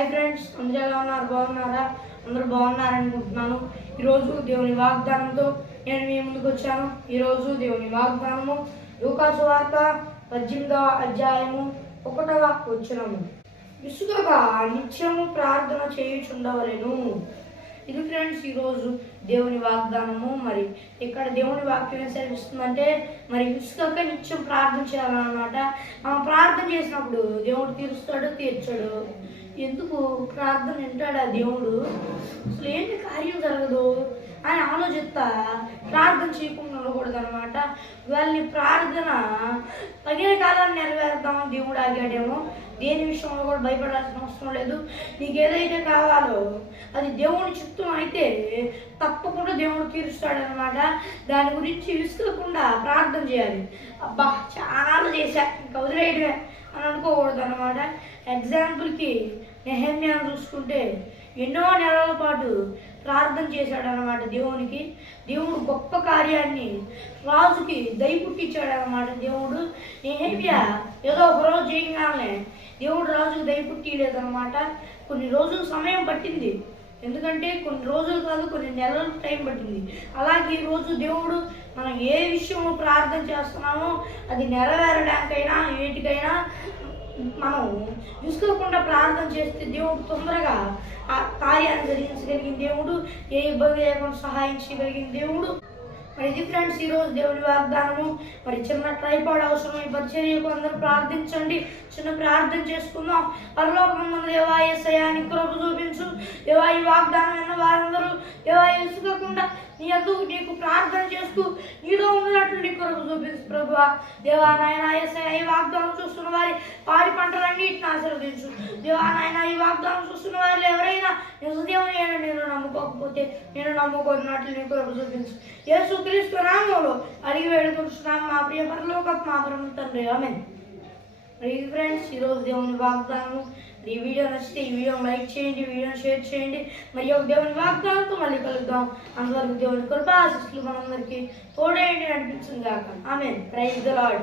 Hi friends, అందరూ ఎలా ఉన్నారు? బాగున్నారా? అందరూ బాగున్నారనుకుంటున్నాను. ఈరోజు దేవుని వాగ్దానంతో నేను మీ ముందుకు వచ్చాను. ఈరోజు దేవుని వాగ్దానము లూకాసు వార్త 18వ అధ్యాయము 1వ వచనము. విసుగగా నిత్యము ప్రార్థన చేయుచుండవలెను. ఇది ఫ్రెండ్స్ ఈరోజు దేవుని వాగ్దానము. మరి ఇక్కడ దేవుని వాక్యం సెలవిస్తుందంటే మరి విసుగక నిత్యం ప్రార్థన చేయాలన్నమాట. ప్రార్థన చేసినప్పుడు దేవుడు తీర్చాడు. ఎందుకు ప్రార్థన వింటాడా దేవుడు? అసలు ఏంటి కార్యం జరగదు అని ఆలోచిస్తా ప్రార్థన చేయకుండా ఉండకూడదు అనమాట. వాళ్ళని ప్రార్థన తగిన కాలాన్ని నెరవేరుద్దామని దేవుడు ఆగాడేమో. దేని విషయంలో కూడా భయపడాల్సిన అవసరం లేదు. నీకు ఏదైతే కావాలో అది దేవుని చిత్తం అయితే తప్పకుండా దేవుడు తీరుస్తాడనమాట. దాని గురించి విసుకకుండా ప్రార్థన చేయాలి. అబ్బా చాలా చేశా ఇంకా వదిలేయడమే అని అనుకోకూడదు అనమాట. ఎగ్జాంపుల్కి నెహెమ్యాను చూసుకుంటే ఎన్నో నెలల పాటు ప్రార్థన చేశాడనమాట దేవునికి. దేవుడు గొప్ప కార్యాన్ని రాజుకి దయపుట్టించాడనమాట దేవుడు. నెహెమ్యా ఏదో ఒకరోజు చేయగానే దేవుడు రాజుకు దయపుట్టిలేదనమాట. కొన్ని రోజులు సమయం పట్టింది. ఎందుకంటే కొన్ని రోజులు కాదు, కొన్ని నెలల టైం పట్టింది. అలాగే ఈరోజు దేవుడు మనం ఏ విషయంలో ప్రార్థన చేస్తున్నామో అది నెరవేరడానికైనా ఏటికైనా మనం విసుకోకుండా ప్రార్థన చేస్తే దేవుడు తొందరగా ఆ కార్యాన్ని జరిగించగలిగిన దేవుడు, ఏ ఇబ్బంది లేకుండా సహాయం చేయగలిగిన దేవుడు. మరి ఇది ఫ్రెండ్స్ ఈరోజు దేవుని వాగ్దానము. మరి చిన్న ట్రైపాడ్ అవసరం. ఈ పరిచర్యకు అందరూ ప్రార్థించండి. చిన్న ప్రార్థన చేసుకుందాం. పరలోకమందున్న దేవా యేసయ్యా నీ కృప చూపించు. దేవా ఈ వాగ్దానం విన్న వారందరూ దేవా విసుగకుండా నీకు ప్రార్థన చేస్తూ నీలో ఉన్నట్లు నీ కృప చూపించు ప్రభువా. దేవా నాయన యేసయ్యా ఈ వాగ్దానం చూస్తున్న వారి పాడి పంటలన్నిటిని ఆశీర్వదించు. దేవా నాయన ఈ వాగ్దానం చూస్తున్న వారిలో ఎవరైనా నిజదేవుని నేను నమ్ముకోకపోతే నేను నమ్ముకున్నట్లు నీ కృప చూపించు. యేసుక్రీస్తు నామములో అడిగి వేడుకుంటున్నాము మా ప్రియ పరలోకపు మా పరమ తండ్రి. ఆమేన్. మరి ఫ్రెండ్స్ ఈరోజు దేవుని వాగ్దానము. ఈ వీడియో నచ్చితే ఈ వీడియోని లైక్ చేయండి, వీడియోని షేర్ చేయండి. మరి ఒక దేవుని వాగ్దానంతో మళ్ళీ కలుద్దాం. అందరికీ దేవుని కృప ఆశీస్సులు మనందరికీ తోడేయండి అనిపించింది కాక. ఆమేన్. Praise the lord.